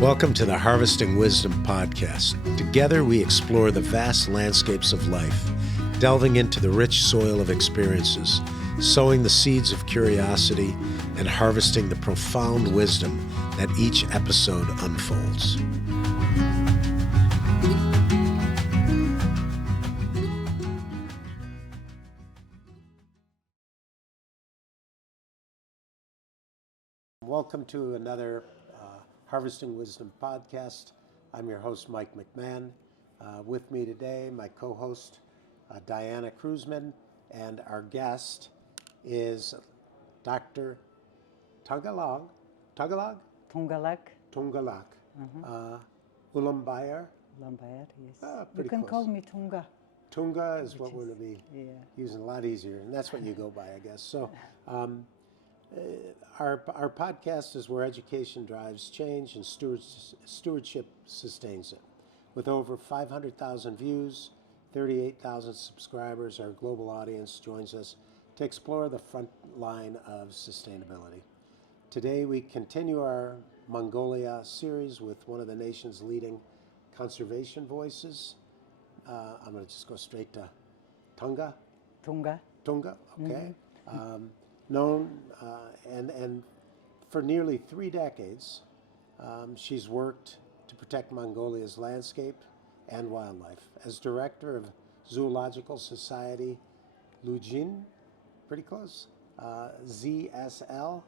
Welcome to the Harvesting Wisdom podcast. Together we explore the vast landscapes of life, delving into the rich soil of experiences, sowing the seeds of curiosity, and harvesting the profound wisdom that each episode unfolds. Welcome to another Harvesting Wisdom podcast. I'm your host, Mike McMahon. With me today, my co-host, Diana Kruzman, and our guest is Dr. Tungalag Tungalag Ulambayar. Ulambayar, yes. Pretty You can close. call me Tunga. Tunga is what we're going to be using a lot easier, and that's what you go by, I guess. So our podcast is where education drives change and stewardship sustains it. With over 500,000 views, 38,000 subscribers, our global audience joins us to explore the front line of sustainability. Today we continue our Mongolia series with one of the nation's leading conservation voices. I'm going to just go straight to Tunga, okay. Known and for nearly 3 decades, she's worked to protect Mongolia's landscape and wildlife. As director of Zoological Society Lujin, pretty close, ZSL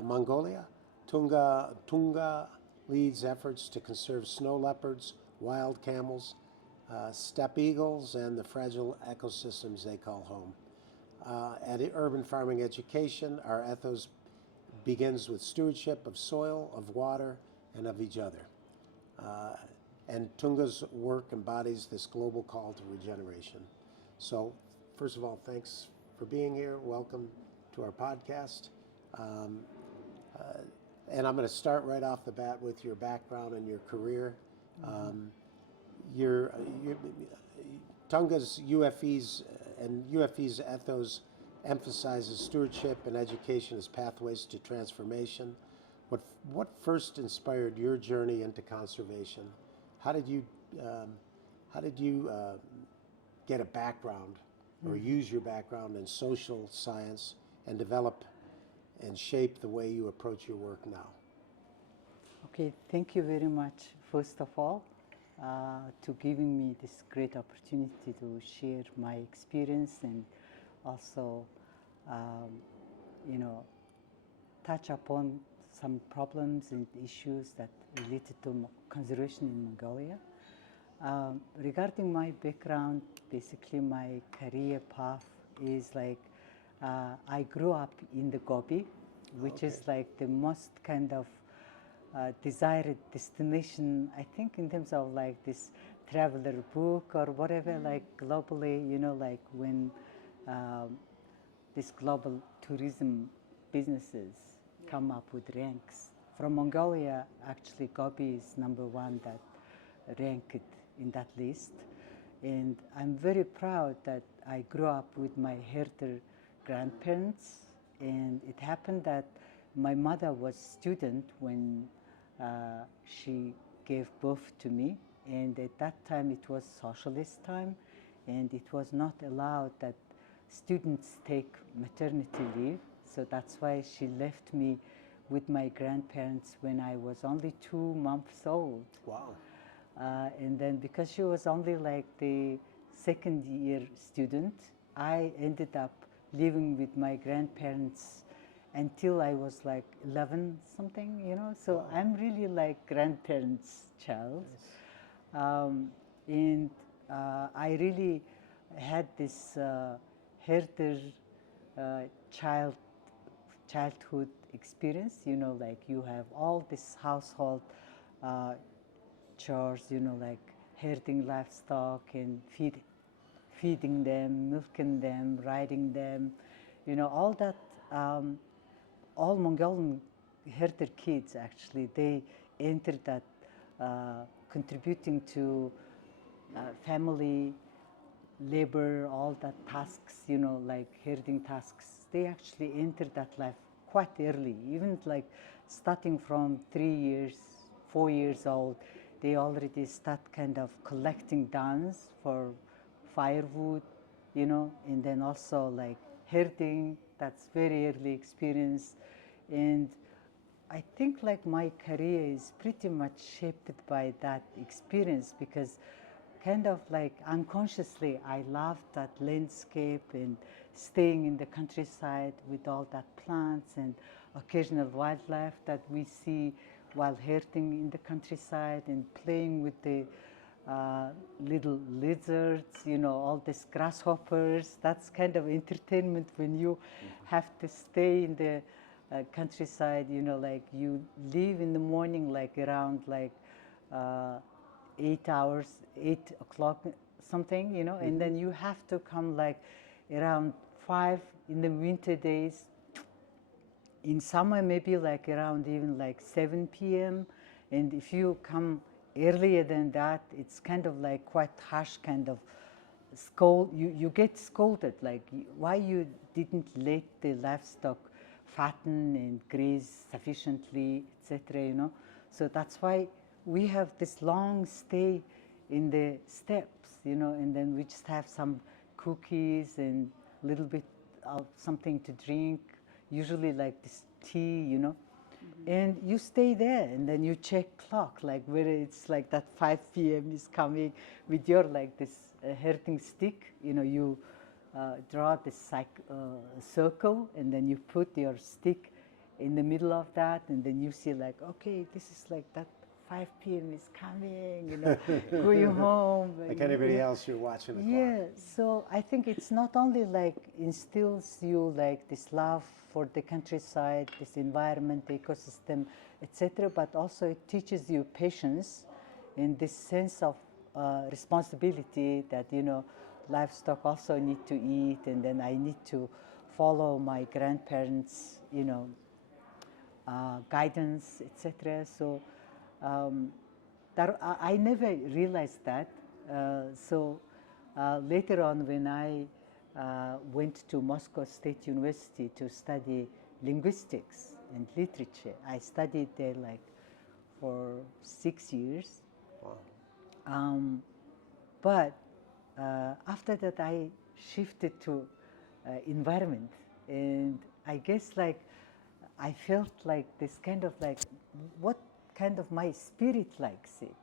Mongolia, Tunga leads efforts to conserve snow leopards, wild camels, steppe eagles, and the fragile ecosystems they call home. At Urban Farming Education, our ethos begins with stewardship of soil, of water, and of each other. And Tunga's work embodies this global call to regeneration. So, first of all, thanks for being here. Welcome to our podcast. And I'm going to start right off the bat with your background and your career. Tunga's UFE's ethos emphasizes stewardship and education as pathways to transformation. What first inspired your journey into conservation? How did you get a background or use your background in social science and develop and shape the way you approach your work now? Okay, thank you very much, first of all, to giving me this great opportunity to share my experience and also, touch upon some problems and issues that related to conservation in Mongolia. Regarding my background, basically my career path is like, I grew up in the Gobi, which is like the most kind of desired destination, I think, in terms of like this traveler book or whatever, like globally, like when this global tourism businesses come up with ranks. From Mongolia, actually, Gobi is #1 that ranked in that list. And I'm very proud that I grew up with my herder grandparents. And it happened that my mother was student when she gave birth to me. And at that time, it was socialist time. And it was not allowed that students take maternity leave. So that's why she left me with my grandparents when I was only 2 months old. Wow. And then because she was only like the second year student, I ended up living with my grandparents until I was like 11 something, So wow. I'm really like grandparents' child. Nice. And I really had this herder childhood experience, like you have all this household chores, like herding livestock and feeding them, milking them, riding them, all that. All Mongolian herder kids, actually, they entered that contributing to family labor, all that tasks, like herding tasks. They actually entered that life quite early, even like starting from 3 years, 4 years old, they already start kind of collecting downs for firewood, you know, and then also like herding. That's very early experience. And I think like my career is pretty much shaped by that experience, because kind of like unconsciously I loved that landscape and staying in the countryside with all that plants and occasional wildlife that we see while herding in the countryside, and playing with the little lizards, you know, all these grasshoppers. That's kind of entertainment when you have to stay in the countryside, you know, like you leave in the morning like around like 8 hours, 8 o'clock something, you know, and then you have to come like around 5 in the winter days. In summer, maybe like around even like 7 p.m. And if you come earlier than that, it's kind of like quite harsh kind of you get scolded, like why you didn't let the livestock fatten and graze sufficiently, etc., you know. So that's why we have this long stay in the steppes, you know, and then we just have some cookies and a little bit of something to drink, usually like this tea, you know. And you stay there, and then you check clock, like whether it's like that 5 p.m. is coming with your like this herding stick, you know, you draw this circle, and then you put your stick in the middle of that, and then you see like, okay, this is like that 5 p.m. is coming, you know, going home. Like anybody else, you're watching the clock. Yeah, so I think it's not only like instills you like this love for the countryside, this environment, ecosystem, etc., but also it teaches you patience and this sense of responsibility that, you know, livestock also need to eat, and then I need to follow my grandparents, you know, guidance, etc. So I never realized that. Later on, when I went to Moscow State University to study linguistics and literature, I studied there like for 6 years. Wow. But after that, I shifted to environment, and I guess like I felt like this kind of like what kind of my spirit likes it.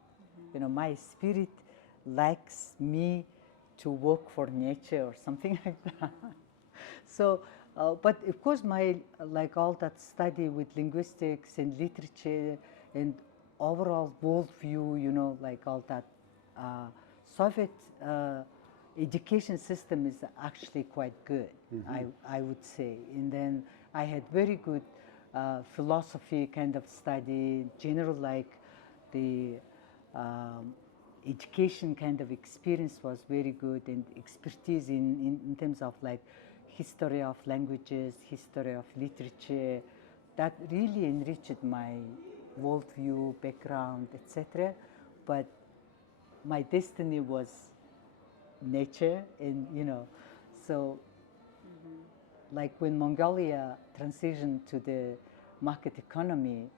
You know, my spirit likes me to work for nature or something like that. So, but of course, my like all that study with linguistics and literature and overall worldview, you know, like all that Soviet education system is actually quite good, I would say. And then I had very good philosophy kind of study, general like the education kind of experience was very good, and expertise in terms of like history of languages, history of literature, that really enriched my worldview, background, etc. But my destiny was nature, and you know, so like when Mongolia transitioned to the market economy,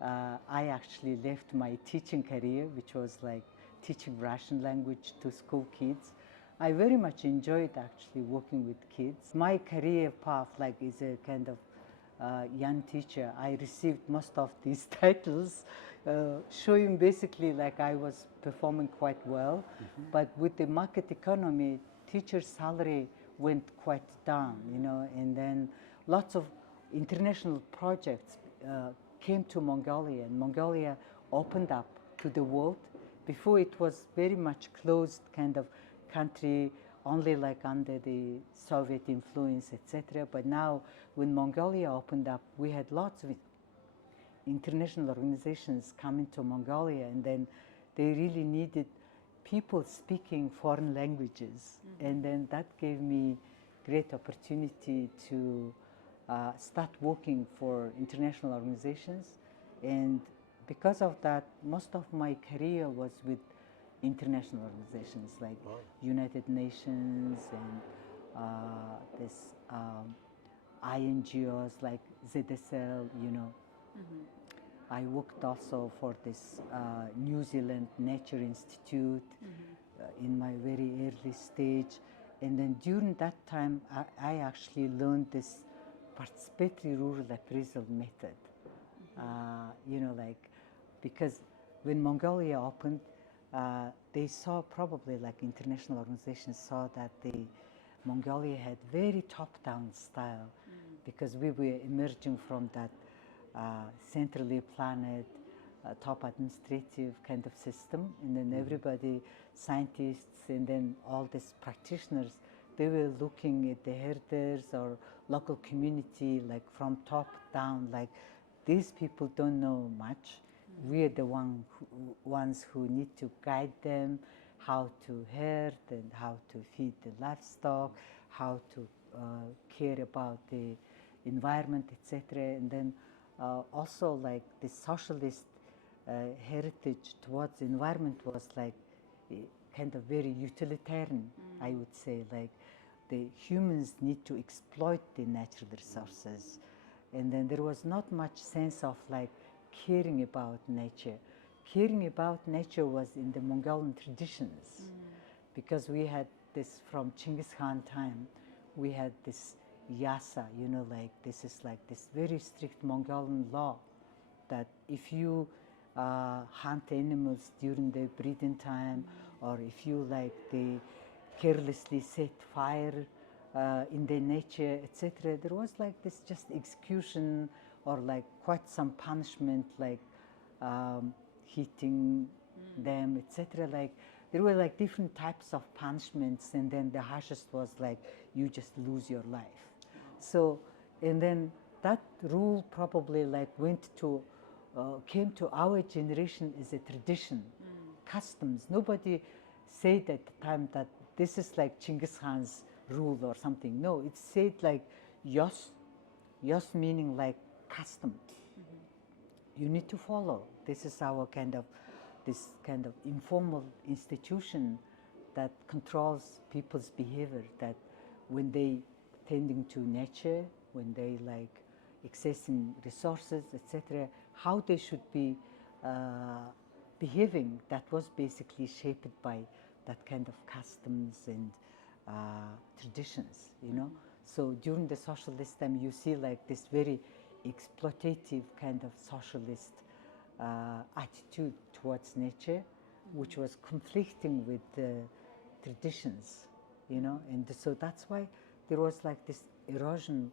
I actually left my teaching career, which was like teaching Russian language to school kids. I very much enjoyed actually working with kids. My career path like is a kind of young teacher. I received most of these titles, showing basically like I was performing quite well. But with the market economy, teacher salary went quite down, you know, and then lots of international projects came to Mongolia, and Mongolia opened up to the world. Before it was very much closed kind of country, only like under the Soviet influence, etc. But now when Mongolia opened up, we had lots of international organizations coming to Mongolia, and then they really needed people speaking foreign languages. And then that gave me great opportunity to start working for international organizations. And because of that, most of my career was with international organizations like United Nations and this INGOs like ZSL, you know. I worked also for this New Zealand Nature Institute in my very early stage. And then during that time, I actually learned this participatory rural appraisal method. You know, like, because when Mongolia opened, they saw, probably like international organizations saw, that the Mongolia had very top-down style, because we were emerging from that centrally planned, top administrative kind of system, and then everybody, scientists, and then all these practitioners, they were looking at the herders or local community, like from top down, like these people don't know much. We are the ones who need to guide them how to herd and how to feed the livestock, how to care about the environment, etc. And then also, like, the socialist heritage towards the environment was like kind of very utilitarian, I would say. Like, the humans need to exploit the natural resources, and then there was not much sense of like caring about nature. Caring about nature was in the Mongolian traditions, because we had this from Chinggis Khan time. We had this Yasa, you know, like this is like this very strict Mongolian law that if you hunt animals during the breeding time, or if you like they carelessly set fire in the nature, etc., there was like this just execution or like quite some punishment, like hitting them, etc. Like there were like different types of punishments, and then the harshest was like you just lose your life. So, and then that rule probably like went to came to our generation as a tradition, customs. Nobody said at the time that this is like Chinggis Khan's rule or something. No, it said like yos meaning like custom. You need to follow. This is our this kind of informal institution that controls people's behavior, that when they tending to nature, when they like accessing resources, etc., how they should be behaving, that was basically shaped by that kind of customs and traditions, you know. So during the socialist time, you see like this very exploitative kind of socialist attitude towards nature, which was conflicting with the traditions, you know. And so that's why there was like this erosion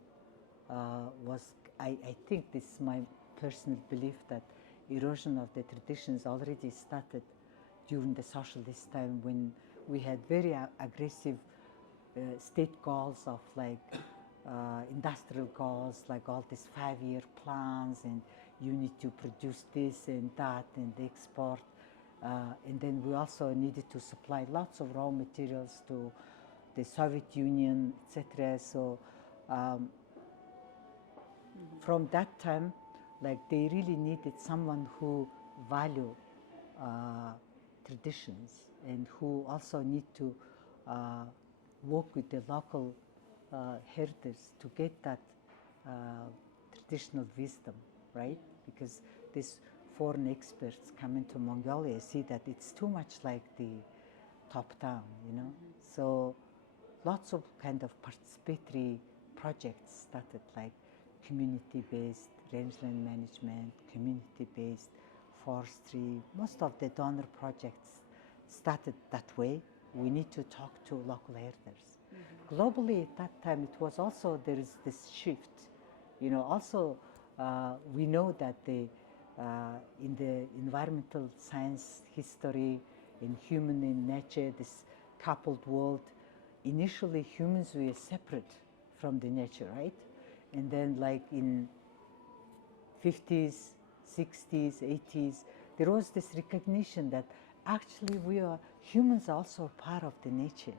I think this is my personal belief, that erosion of the traditions already started during the socialist time, when we had very aggressive state goals of like industrial goals, like all these 5-year plans, and you need to produce this and that and export. And then we also needed to supply lots of raw materials to the Soviet Union, etc. So from that time, like they really needed someone who value traditions and who also need to work with the local herders to get that traditional wisdom, right? Because these foreign experts come into Mongolia, see that it's too much like the top-down, you know. So lots of kind of participatory projects started, like community-based rangeland management, community-based forestry. Most of the donor projects started that way. We need to talk to local herders. Globally at that time, it was also, there is this shift. You know, also we know that in the environmental science history, in human and nature, this coupled world, initially humans were separate from the nature, right? And then like in 50s, 60s, 80s, there was this recognition that actually humans are also part of the nature.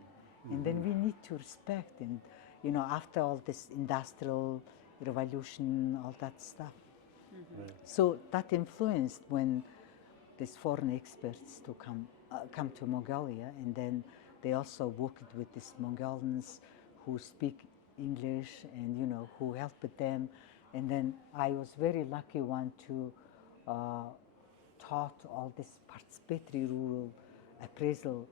And then we need to respect, and you know, after all this industrial revolution, all that stuff. Right. So that influenced when these foreign experts to come to Mongolia, and then they also worked with these Mongolians who speak English, and you know, who helped them. And then I was very lucky one to taught all this participatory rural appraisal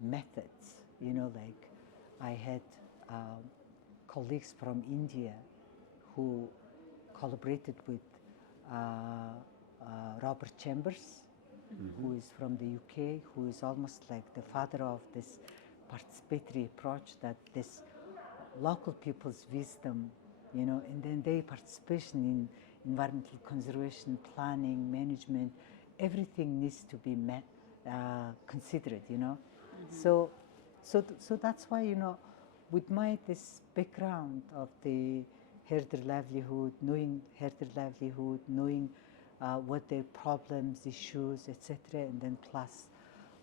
methods. Like I had colleagues from India who collaborated with Robert Chambers, who is from the UK, who is almost like the father of this participatory approach, that this local people's wisdom, and then their participation in environmental conservation, planning, management, everything needs to be considered, So that's why, with my this background of the herder livelihood, knowing herder livelihood, knowing what their problems, issues, etc., and then plus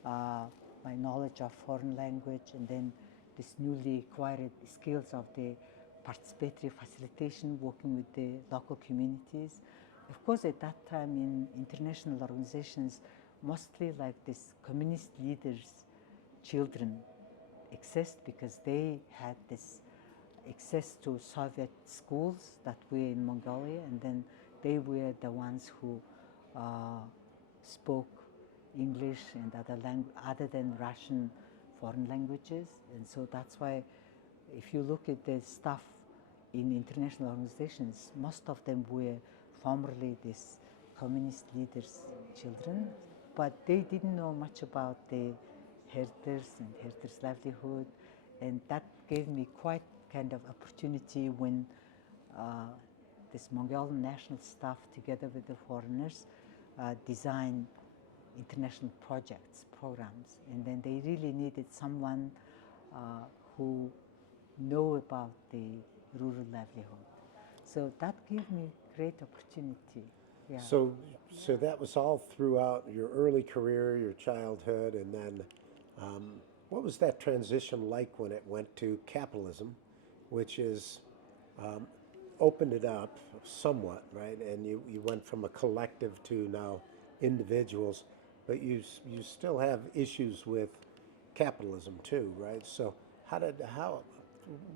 my knowledge of foreign language, and then this newly acquired skills of the participatory facilitation, working with the local communities. Of course, at that time in international organizations, mostly like this communist leaders' children exist because they had this access to Soviet schools that were in Mongolia, and then they were the ones who spoke English and other than Russian foreign languages. And so that's why if you look at the staff in international organizations, most of them were formerly these communist leaders' children, but they didn't know much about the herders and herders' livelihood, and that gave me quite kind of opportunity when this Mongolian national staff, together with the foreigners, designed international projects, programs, and then they really needed someone who know about the rural livelihood. So that gave me great opportunity. Yeah. So that was all throughout your early career, your childhood, and then what was that transition like when it went to capitalism, which is opened it up somewhat, right? And you went from a collective to now individuals, but you still have issues with capitalism too, right? So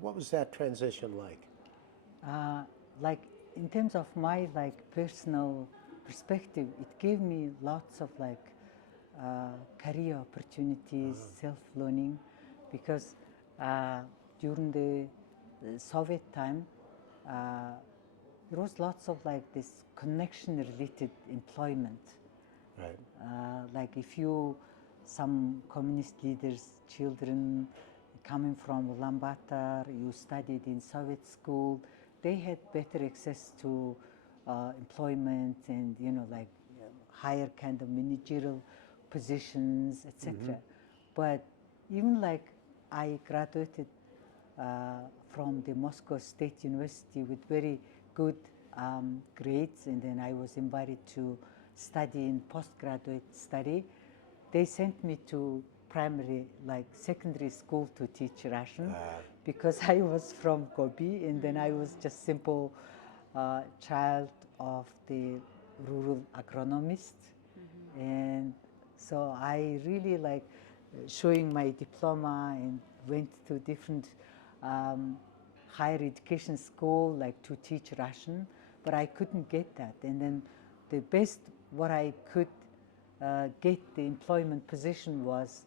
what was that transition like? Like in terms of my personal perspective, it gave me lots of career opportunities, self-learning, because during the Soviet time, there was lots of this connection-related employment. Right. Like if some communist leaders' children coming from Ulaanbaatar, you studied in Soviet school, they had better access to employment and higher kind of managerial positions, etc. But even I graduated from the Moscow State University with very good grades, and then I was invited to study in postgraduate study. They sent me to secondary school to teach Russian because I was from Gobi, and then I was just simple child of the rural agronomist. And so I really showing my diploma and went to different higher education school to teach Russian, but I couldn't get that. And then the best what I could get the employment position was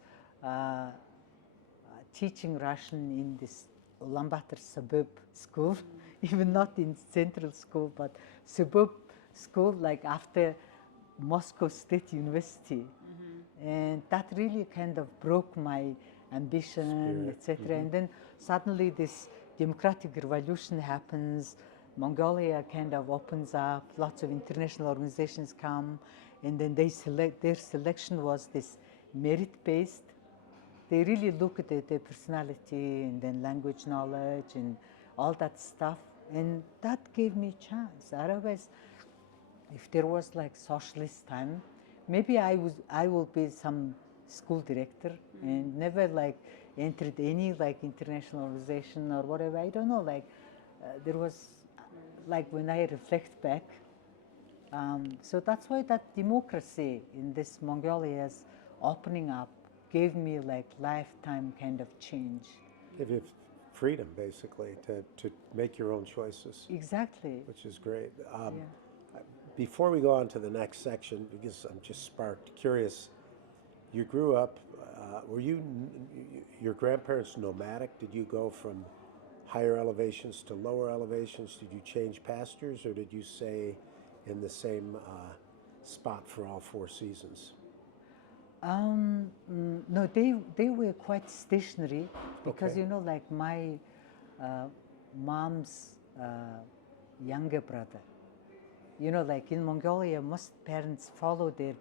teaching Russian in this Ulaanbaatar suburb school, even not in central school, but suburb school, after Moscow State University. And that really kind of broke my ambition, etc. And then suddenly this democratic revolution happens, Mongolia kind of opens up, lots of international organizations come, and then their selection was this merit-based. They really look at their personality and then language knowledge and all that stuff, and that gave me a chance. Otherwise, if there was socialist time, maybe I will be some school director and never entered any international organization or whatever. I don't know. There was when I reflect back. So that's why that democracy in this Mongolia's opening up gave me lifetime kind of change. Give you freedom basically to make your own choices. Exactly. Which is great. Before we go on to the next section, because I'm just sparked curious, you grew up, your grandparents nomadic? Did you go from higher elevations to lower elevations? Did you change pastures, or did you stay in the same spot for all 4 seasons? No, they were quite stationary because Okay. like my mom's younger brother. Like in Mongolia, most parents follow their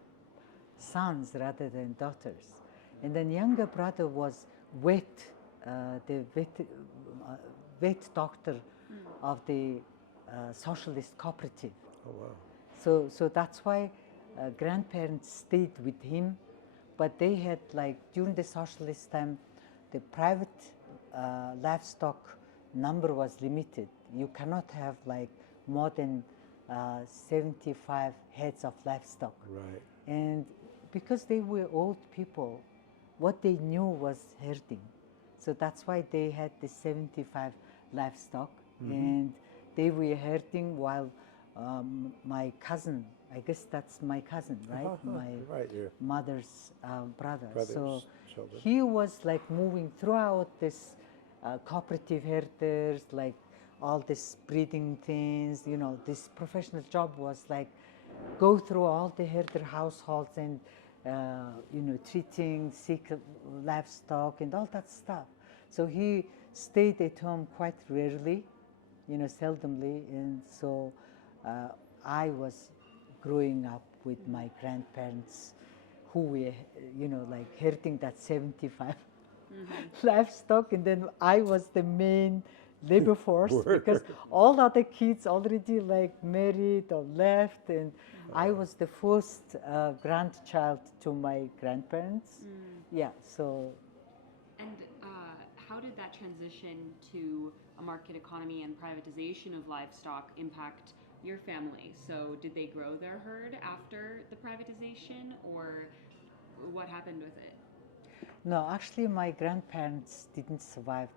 sons rather than daughters. And then younger brother was the vet doctor of the socialist cooperative. Oh, wow. So that's why grandparents stayed with him, but they had like during the socialist time, the private livestock number was limited. You cannot have like more than 75 heads of livestock. Right. And because they were old people, what they knew was herding. So that's why they had the 75 livestock, and they were herding while my cousin, I guess that's my cousin, right? My Right, your mother's brother. brother's So children. he was like moving throughout this cooperative herders, like all this breeding things. This professional job was like go through all the herder households and treating sick livestock and all that stuff. So he stayed at home quite rarely, seldomly, and so I was growing up with my grandparents, who were, like herding that 75 livestock, and then I was the main labor force because all other kids already like married or left, and I was the first grandchild to my grandparents. Yeah, so. And how did that transition to a market economy and privatization of livestock impact your family? So did they grow their herd after the privatization, or what happened with it? No, actually, my grandparents didn't survive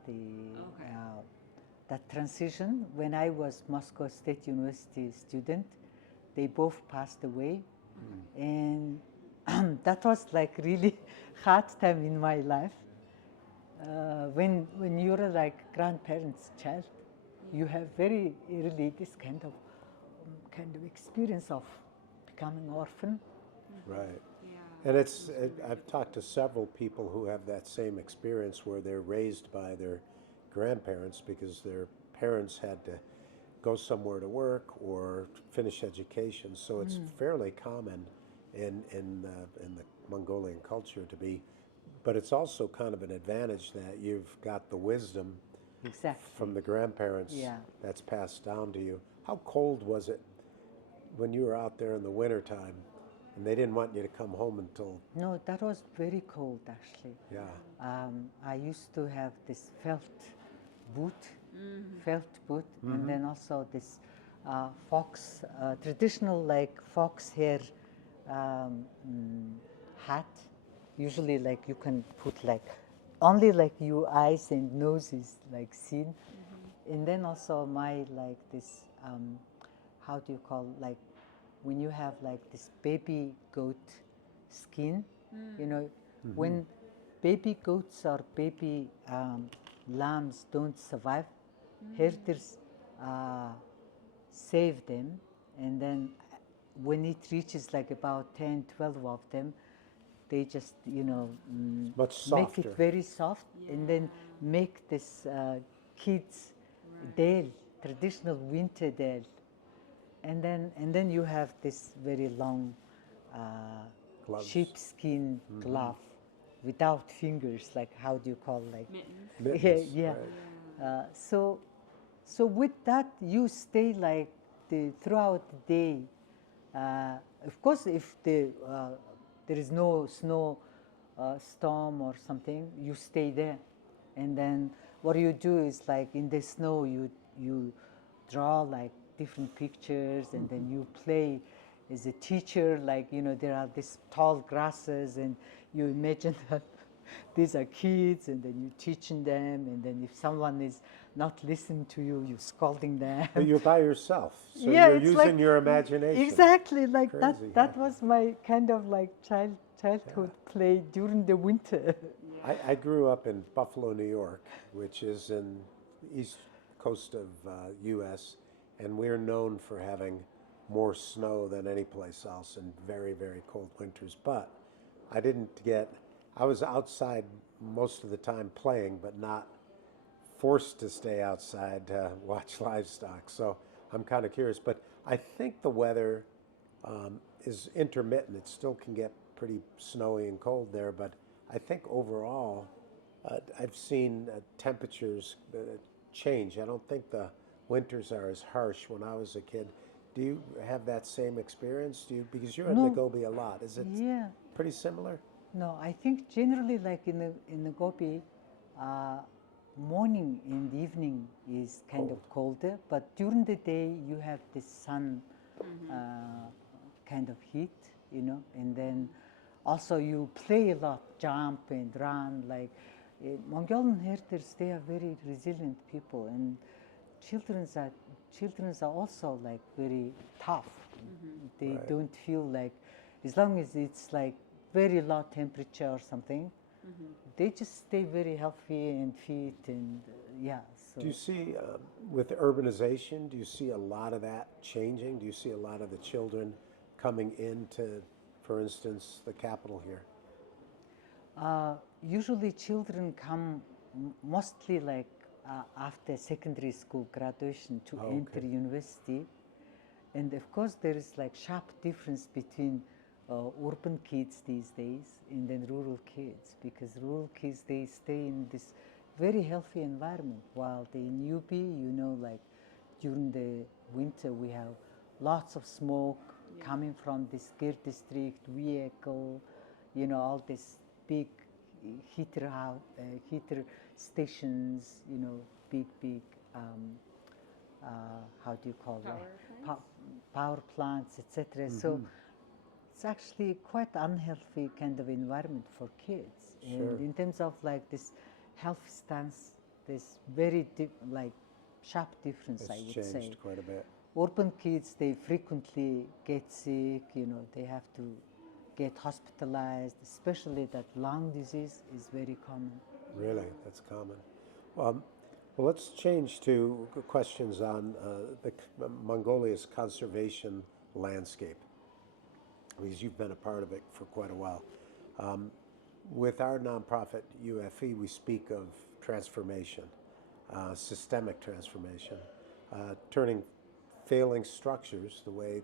that transition. When I was Moscow State University student, they both passed away, and that was like really hard time in my life. When you're like grandparents' child, you have very early this kind of experience of becoming orphan. Right. Yeah. And I've talked to several people who have that same experience where they're raised by their grandparents because their parents had to go somewhere to work or finish education. So it's fairly common in the Mongolian culture to be, but it's also kind of an advantage that you've got the wisdom Exactly. from the grandparents that's passed down to you. How cold was it when you were out there in the wintertime and they didn't want you to come home until? No, that was very cold actually. Yeah. I used to have this felt boot, and then also this traditional like fox hair hat. Usually, like you can put like only like your eyes and nose is like seen, and then also my like this how do you call, like when you have like this baby goat skin, when baby goats or baby lambs don't survive, herders save them, and then when it reaches like about 10, 12 of them, they just, Much make it softer. very soft, and then make this kids dale, traditional winter dale. And then you have this very long Gloves. sheepskin glove without fingers, like how do you call, like Mittens. Mittens, yeah. right. So with that you stay like throughout the day. Of course, if there is no snow storm or something, you stay there, and then what you do is like in the snow you draw like different pictures, and then you play as a teacher, like there are these tall grasses, and you imagine that these are kids, and then you're teaching them, and then if someone is not listening to you, you're scolding them. But you're by yourself, so Yeah, you're it's using like- your imagination. Exactly, like that. Crazy, That yeah. was my kind of like childhood play during the winter. I grew up in Buffalo, New York, which is in the east coast of U.S., and we're known for having more snow than any place else and very, very cold winters. But I was outside most of the time playing, but not forced to stay outside to watch livestock. So I'm kind of curious. But I think the weather is intermittent. It still can get pretty snowy and cold there, but I think overall I've seen temperatures change. I don't think the winters are as harsh when I was a kid. Do you have that same experience? Because you're in the No. Gobi a lot. Is it Yeah. pretty similar? No, I think generally like in the Gobi, morning and evening is kind of colder, but during the day you have the sun kind of heat, you know, and then also you play a lot, jump and run. Like Mongolian herders, they are very resilient people, and children are also like very tough. They Right. don't feel like, as long as it's like very low temperature or something, they just stay very healthy and fit, and yeah. So Do you see, with urbanization, do you see a lot of that changing? Do you see a lot of the children coming into, for instance, the capital here? usually children come mostly like after secondary school graduation to Oh, enter okay. university, and of course there is like sharp difference between urban kids these days and then rural kids, because rural kids, they stay in this very healthy environment, while in UP, you know, like during the winter we have lots of smoke coming from the Gir district vehicle, you know, all these big heater stations, you know, big how do you call Power that? plants? Power plants, etc. So it's actually quite unhealthy kind of environment for kids. Sure. And in terms of like this health stance, there's very like sharp difference, I It's would say. changed quite a bit. Urban kids, they frequently get sick, you know, they have to get hospitalized, especially that lung disease is very common. Really, that's common. Well, let's change to questions on Mongolia's conservation landscape, because you've been a part of it for quite a while. With our nonprofit UFE, we speak of transformation, systemic transformation, turning failing structures, the way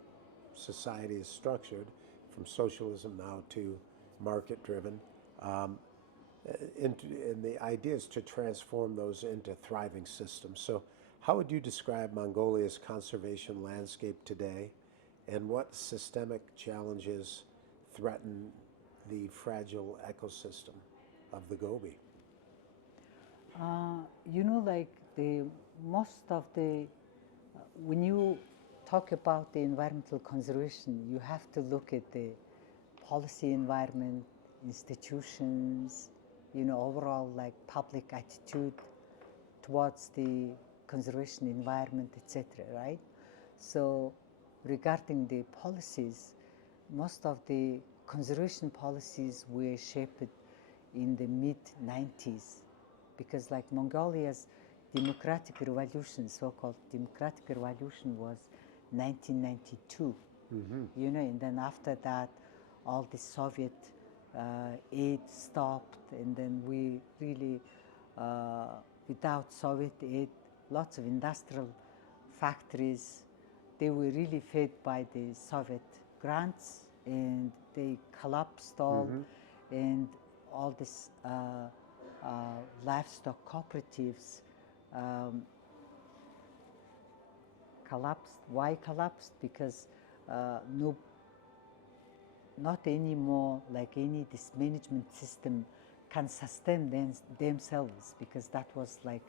society is structured, from socialism now to market-driven, and the idea is to transform those into thriving systems. So how would you describe Mongolia's conservation landscape today, and what systemic challenges threaten the fragile ecosystem of the Gobi? You know, like most of when you talk about the environmental conservation, you have to look at the policy environment, institutions, you know, overall like public attitude towards the conservation environment, etc., right? So regarding the policies, most of the conservation policies were shaped in the mid-90s, because like Mongolia's democratic revolution, so-called democratic revolution, was 1992, you know, and then after that all the Soviet aid stopped, and then we really, without Soviet aid, lots of industrial factories, they were really fed by the Soviet grants, and they collapsed all, and all this livestock cooperatives collapsed. Why collapsed? Because not anymore like any this management system can sustain themselves, because that was like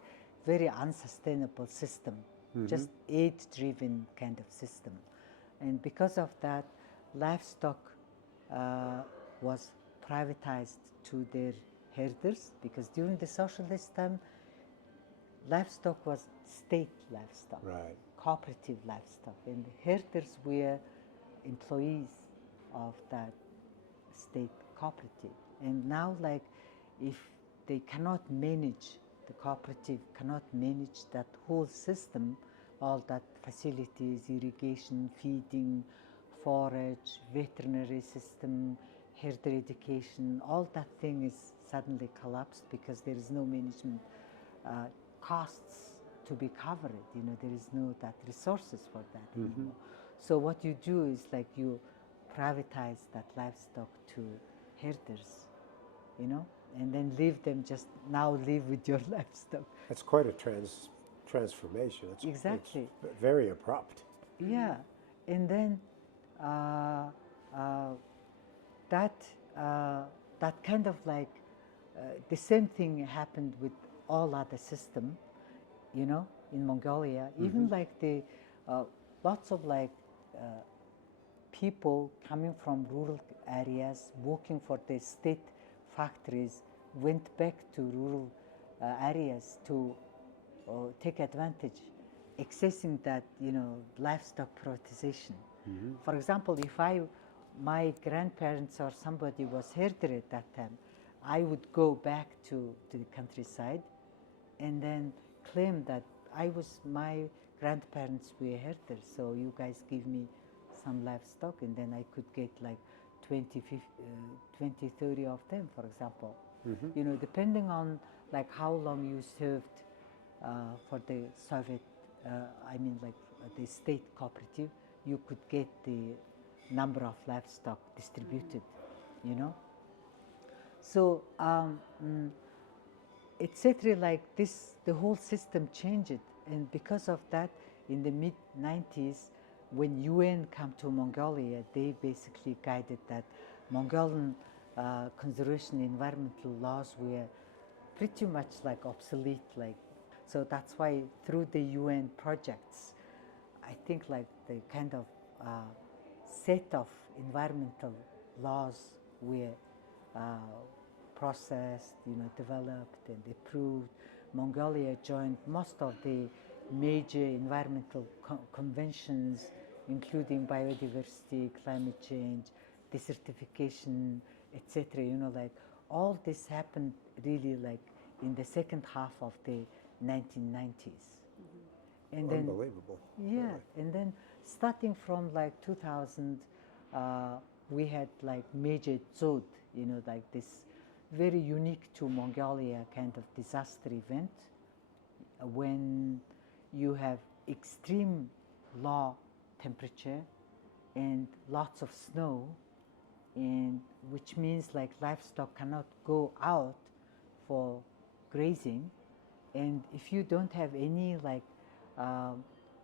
very unsustainable system, just aid-driven kind of system. And because of that, livestock was privatized to their herders, because during the socialist time, livestock was state livestock, Right. cooperative livestock, and the herders were employees of that state cooperative. And now, like, if they cannot manage, the cooperative cannot manage that whole system, all that facilities, irrigation, feeding, forage, veterinary system, herder education, all that thing is suddenly collapsed because there is no management costs to be covered. You know, there is no that resources for that anymore. So what you do is like you privatize that livestock to herders, you know, and then leave them just now live with your livestock. That's quite a transformation. Exactly. It's very abrupt. Yeah, and then that kind of like the same thing happened with all other system, you know, in Mongolia. Even like the lots of like people coming from rural areas working for the state factories went back to rural areas to take advantage, accessing that, you know, livestock privatization. For example, if my grandparents or somebody was herder at that time, I would go back to the countryside and then claim that my grandparents were herders, so you guys give me some livestock, and then I could get like 20, 30 of them, for example. You know, depending on like how long you served for the Soviet, the state cooperative, you could get the number of livestock distributed, you know. So etc. like this, the whole system changed, and because of that, in the mid-90s, when UN came to Mongolia, they basically guided that Mongolian conservation environmental laws were pretty much like obsolete, like, so that's why through the UN projects, I think like the kind of set of environmental laws were processed, you know, developed and approved. Mongolia joined most of the major environmental conventions, including biodiversity, climate change, desertification, etc. You know, like all this happened really like in the second half of the 1990s. And then, Unbelievable. yeah, Really. and then starting from like 2000, we had like major Dzud, you know, like this very unique to Mongolia kind of disaster event when you have extreme low temperature and lots of snow, and which means like livestock cannot go out for grazing, and if you don't have any like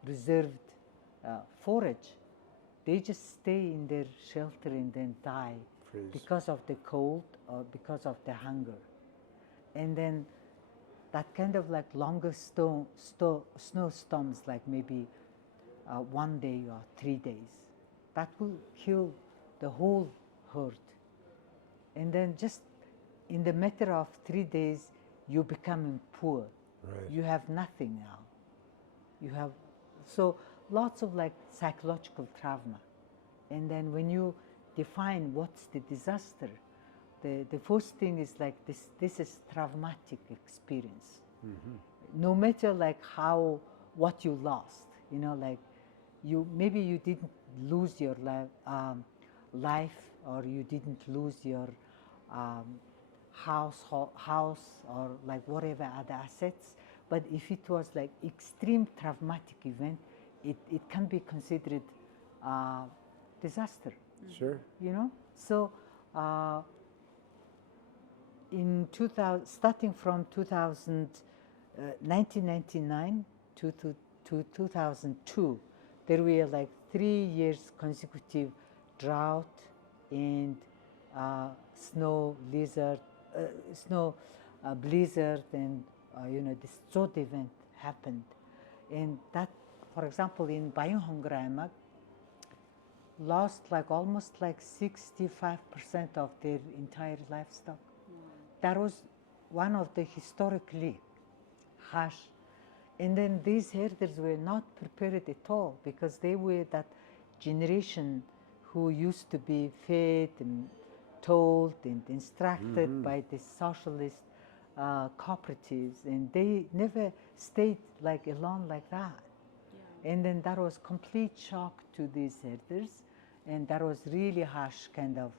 reserved forage, they just stay in their shelter and then die. Freeze. Because of the cold or because of the hunger. And then that kind of like longer snowstorms, like maybe 1 day or 3 days, that will kill the whole herd. And then just in the matter of 3 days, you becoming poor. Right. You have nothing now. You have, so lots of like psychological trauma. And then when you define what's the disaster, the first thing is like this is traumatic experience. No matter like what you lost, you know, like maybe you didn't lose your life, or you didn't lose your house or like whatever other assets, but if it was like extreme traumatic event, it can be considered disaster. Sure. You know, so in 2000, starting from 1999 to 2002, there were like 3 years consecutive drought and snow blizzard, and you know, this Dzud event happened, and that, for example, in Biodiversity lost like almost like 65% of their entire livestock. that was one of the historically harsh. And then these herders were not prepared at all, because they were that generation who used to be fed and told and instructed by the socialist cooperatives, and they never stayed like alone like that. Yeah. And then that was complete shock to these herders, and that was really harsh kind of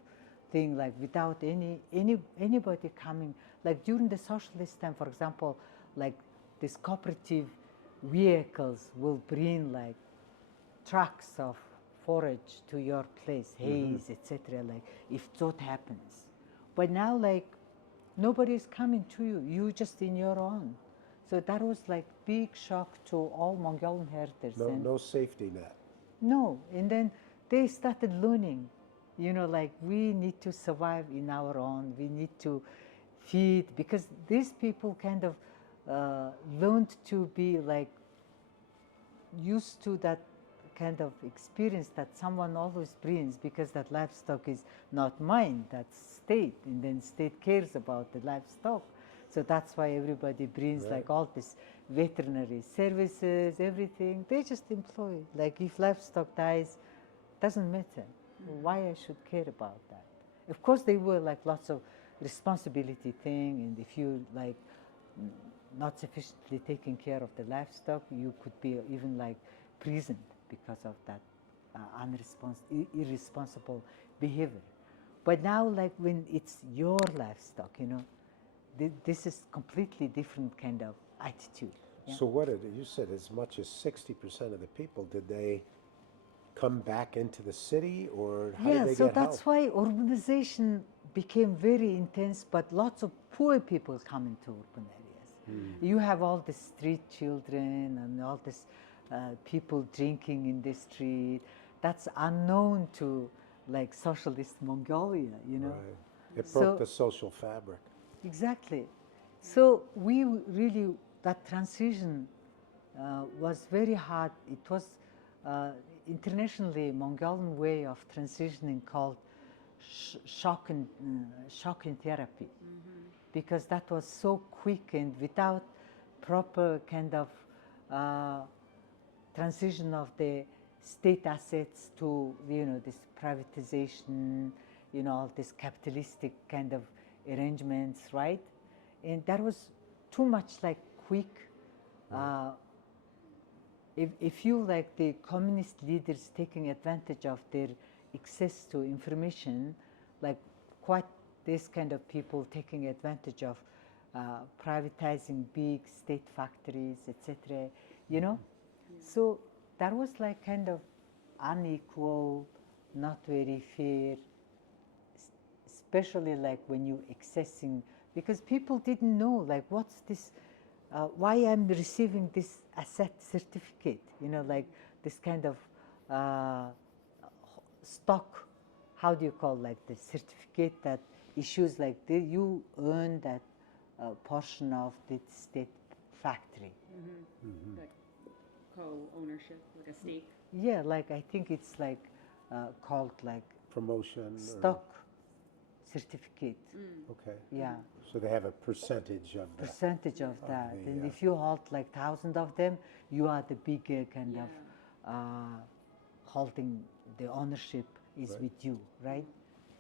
thing, like without anybody coming. Like during the socialist time, for example, like these cooperative vehicles will bring like trucks of forage to your place, hays, etc. Like if that happens, but now like nobody is coming to you. You just in your own. So that was like big shock to all Mongolian herders. No, and no safety net. no, and then they started learning, you know, like we need to survive in our own. We need to feed, because these people kind of learned to be like used to that kind of experience that someone always brings, because that livestock is not mine, that's state, and then state cares about the livestock. So that's why everybody brings like all this veterinary services, everything. They just employ, like if livestock dies, doesn't matter. Why I should care about that? Of course, there were like lots of responsibility thing, and if you like not sufficiently taking care of the livestock, you could be even like prisoned because of that irresponsible behavior. But now, like when it's your livestock, you know, this is completely different kind of attitude. Yeah. So what did you said? As much as 60% of the people, did they come back into the city, or how did Yeah, they so get that's help? why urbanization became very intense, but lots of poor people come into urban areas. You have all the street children and all this people drinking in the street. That's unknown to like socialist Mongolia, you know. Right. It So- broke the social fabric. Exactly. So we really, that transition was very hard. It was internationally Mongolian way of transitioning called shock and therapy, because that was so quick and without proper kind of transition of the state assets to, you know, this privatization, you know, all this capitalistic kind of arrangements, right? And that was too much like quick. If you like the communist leaders taking advantage of their access to information, like quite this kind of people taking advantage of privatizing big state factories, etc. You know, so that was like kind of unequal, not very fair, especially like when you accessing, because people didn't know like what's this, why I'm receiving this asset certificate, you know, like this kind of stock, how do you call like the certificate that issues like you earn that portion of the state factory. Like co-ownership, like a stake. Yeah, like I think it's like called like Promotion. stock certificate. Okay. Yeah, So they have a percentage of that. percentage of that. the, And if you hold like 1,000 of them, you are the bigger kind of holding the ownership is Right. with you, right?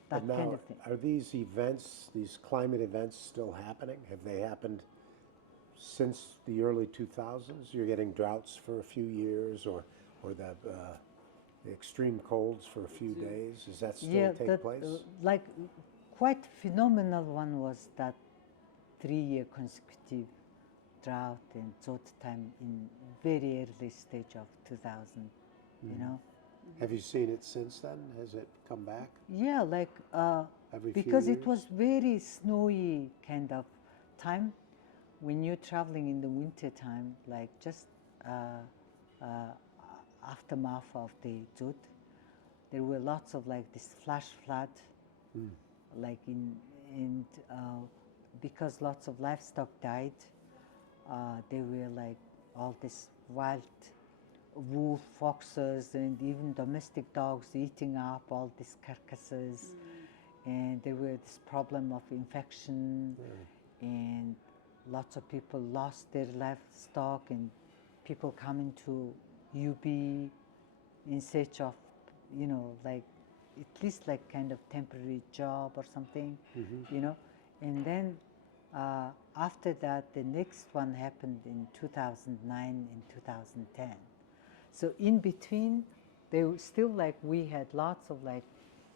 But That kind now, of thing. are these events, these climate events, still happening? Have they happened since the early 2000s? You're getting droughts for a few years, or the extreme colds for a few days. Does that still Yeah, take that place? like quite phenomenal one was that 3-year consecutive drought and Dzud time in very early stage of 2000, you know. Have you seen it since then? Has it come back? Yeah, like Every few because it years? was very snowy kind of time when you're traveling in the winter time, like just aftermath of the Dzud, there were lots of like this flash flood, like and because lots of livestock died, there were like all this wild wolf, foxes, and even domestic dogs eating up all these carcasses. and there was this problem of infection, and lots of people lost their livestock, and people coming to UB in search of, you know, like at least like kind of temporary job or something, you know. And then after that, the next one happened in 2009 and 2010. So in between, they were still like we had lots of like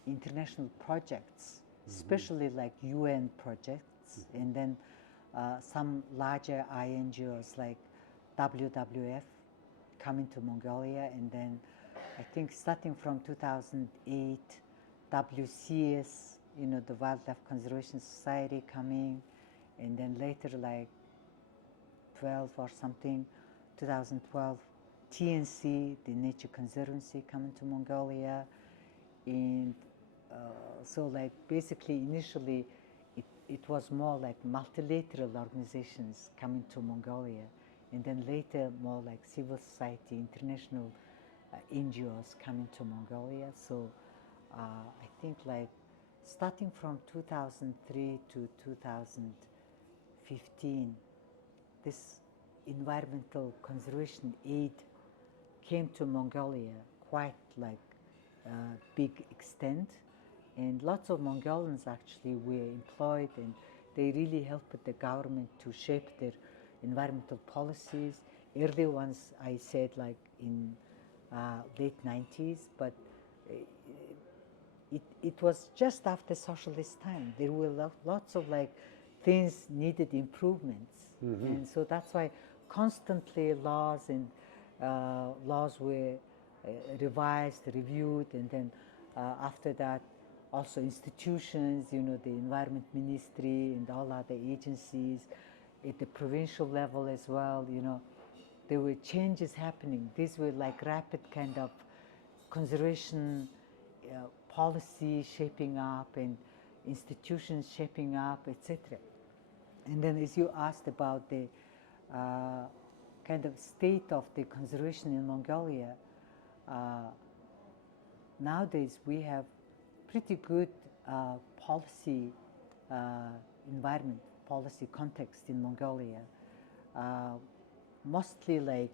international projects, especially like UN projects, and then some larger INGOs like WWF coming to Mongolia, and then I think starting from 2008, WCS, you know, the Wildlife Conservation Society coming, and then later like 12 or something, 2012, TNC, the Nature Conservancy, coming to Mongolia. And so like basically initially it was more like multilateral organizations coming to Mongolia, and then later more like civil society, international NGOs coming to Mongolia. So I think like starting from 2003 to 2015, this environmental conservation aid came to Mongolia quite like big extent, and lots of Mongolians actually were employed, and they really helped the government to shape their environmental policies. Early ones, I said, like in late 90s, but it was just after socialist time. There were lots of like things needed improvements, and so that's why constantly laws and laws were revised, reviewed, and then after that also institutions, you know, the Environment Ministry and all other agencies at the provincial level as well, you know, there were changes happening. These were like rapid kind of conservation policy shaping up and institutions shaping up, etc. And then as you asked about the kind of state of the conservation in Mongolia, nowadays we have pretty good policy environment, policy context in Mongolia, mostly like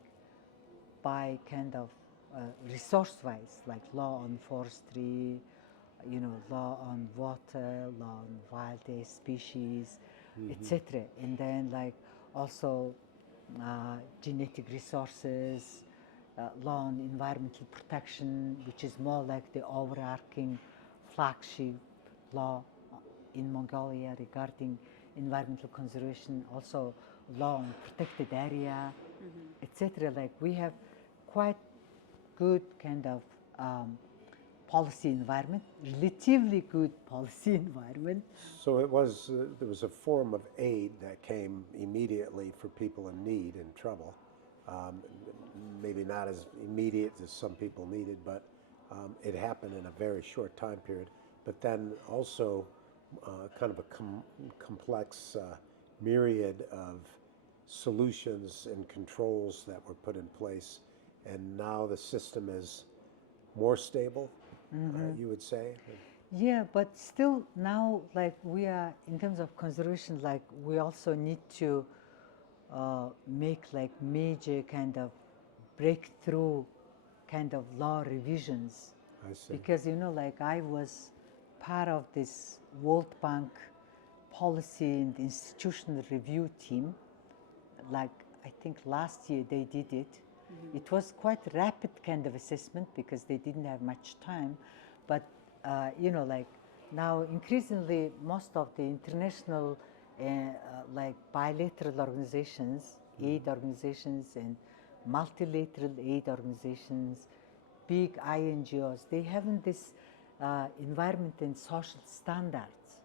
by kind of resource-wise, like law on forestry, you know, law on water, law on wild species, etc. And then like also genetic resources, law on environmental protection, which is more like the overarching flagship law in Mongolia regarding environmental conservation, also law on protected area, etc. Like we have quite good kind of policy environment, relatively good policy environment. So it was, there was a form of aid that came immediately for people in need and trouble. Maybe not as immediate as some people needed, but it happened in a very short time period. But then also kind of a complex myriad of solutions and controls that were put in place. And now the system is more stable, you would say? Yeah, but still now, like we are, in terms of conservation, like we also need to make like major kind of breakthrough kind of law revisions. I see. Because, you know, like I was part of this World Bank policy and institutional review team. Like I think last year they did it. It was quite rapid kind of assessment because they didn't have much time. But, you know, like now increasingly most of the international like bilateral organizations, aid organizations and multilateral aid organizations, big INGOs, they haven't this environment and social standards.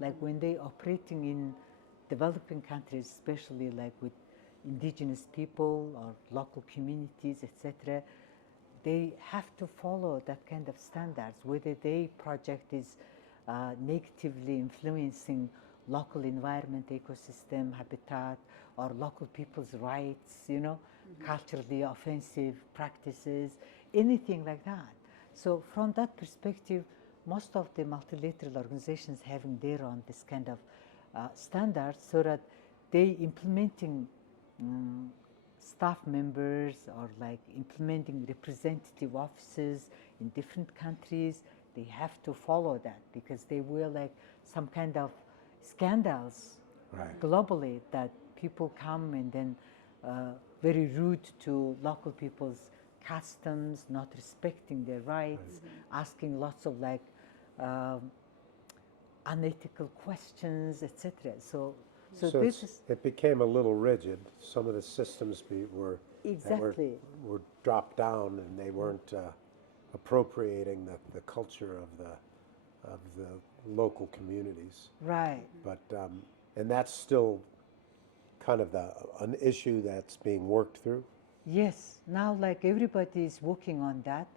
Like when they operating in developing countries, especially like with indigenous people or local communities, etc., they have to follow that kind of standards, whether their project is negatively influencing local environment, ecosystem, habitat, or local people's rights, you know, culturally offensive practices, anything like that. So from that perspective, most of the multilateral organizations having their own this kind of standards, so that they implementing staff members or like implementing representative offices in different countries, they have to follow that, because they were like some kind of scandals globally, that people come and then very rude to local people's customs, not respecting their rights, asking lots of like unethical questions, etc. So this is it became a little rigid. Some of the systems were were dropped down, and they weren't appropriating the culture of the local communities. right. But and that's still kind of an issue that's being worked through. Yes, now like everybody is working on that,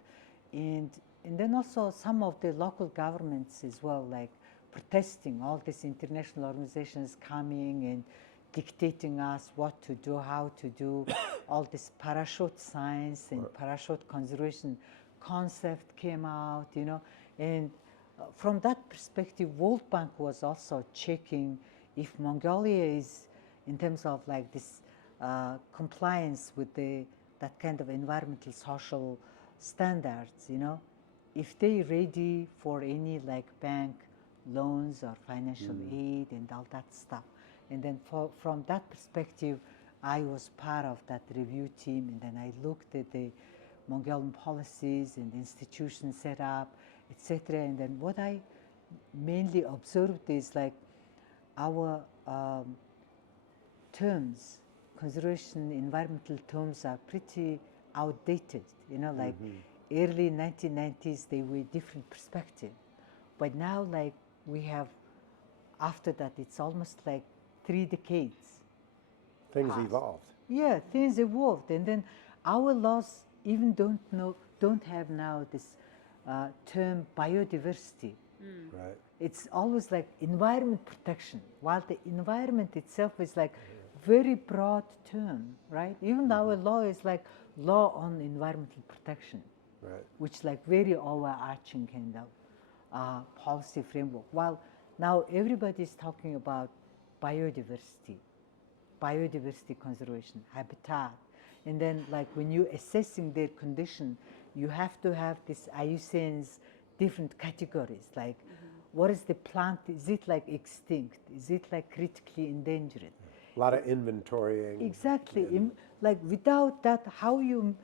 and then also some of the local governments as well, like protesting all these international organizations coming and dictating us what to do, how to do. All this parachute science and parachute conservation concept came out, you know, and from that perspective, World Bank was also checking if Mongolia is, in terms of like this compliance with that kind of environmental social standards, you know, if they ready for any like bank loans or financial aid and all that stuff. And then from that perspective, I was part of that review team, and then I looked at the Mongolian policies and institutions set up, etc. And then what I mainly observed is like our terms, conservation, environmental terms are pretty outdated. You know, like early 1990s, they were different perspective. But now, like we have, after that, it's almost like 3 decades. Things evolved. Yeah, things evolved, and then our laws even don't have now this term biodiversity. Right. It's always like environment protection, while the environment itself is like very broad term, right? Even our law is like law on environmental protection, Right. which like very overarching kind of policy framework. While now everybody is talking about biodiversity conservation, habitat, and then like when you're assessing their condition, you have to have this IUCN's different categories, like what is the plant, is it like extinct, is it like critically endangered? A lot of inventorying. Exactly. Like without that, how you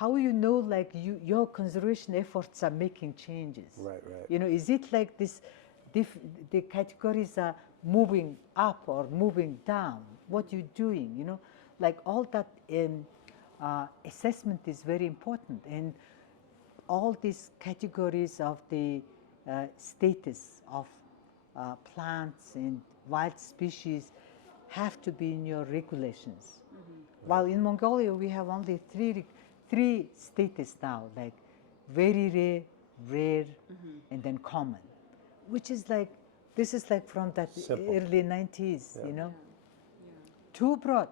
know like your conservation efforts are making changes? Right, right. You know, is it like this? The categories are moving up or moving down? What you're doing? You know, like all that assessment is very important, and all these categories of the status of plants and wild species have to be in your regulations. While in Mongolia we have only three status now, like very rare, and then common, which is like, this is like from that Simple. early 90s, you know, too broad.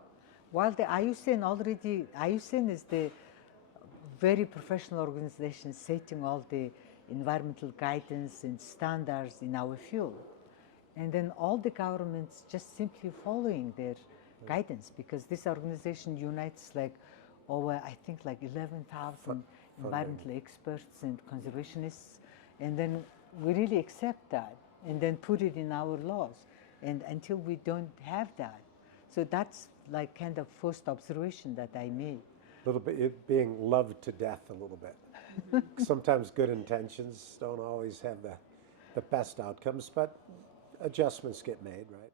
While the IUCN is the very professional organization setting all the environmental guidance and standards in our field. And then all the governments just simply following their guidance, because this organization unites like over, I think, like 11,000 environmental experts and conservationists. And then we really accept that and then put it in our laws. And until we don't have that. So that's like kind of first observation that I made. A little bit, it being loved to death a little bit. Sometimes good intentions don't always have the best outcomes, but adjustments get made, right?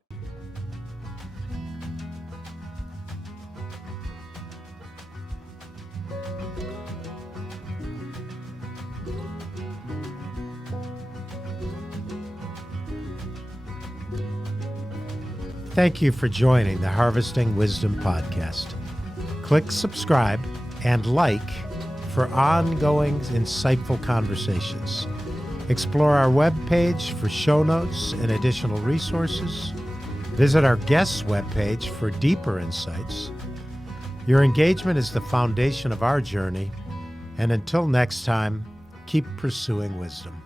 Thank you for joining the Harvesting Wisdom podcast. Click subscribe and like for ongoing insightful conversations. Explore our webpage for show notes and additional resources. Visit our guests' webpage for deeper insights. Your engagement is the foundation of our journey, and until next time, keep pursuing wisdom.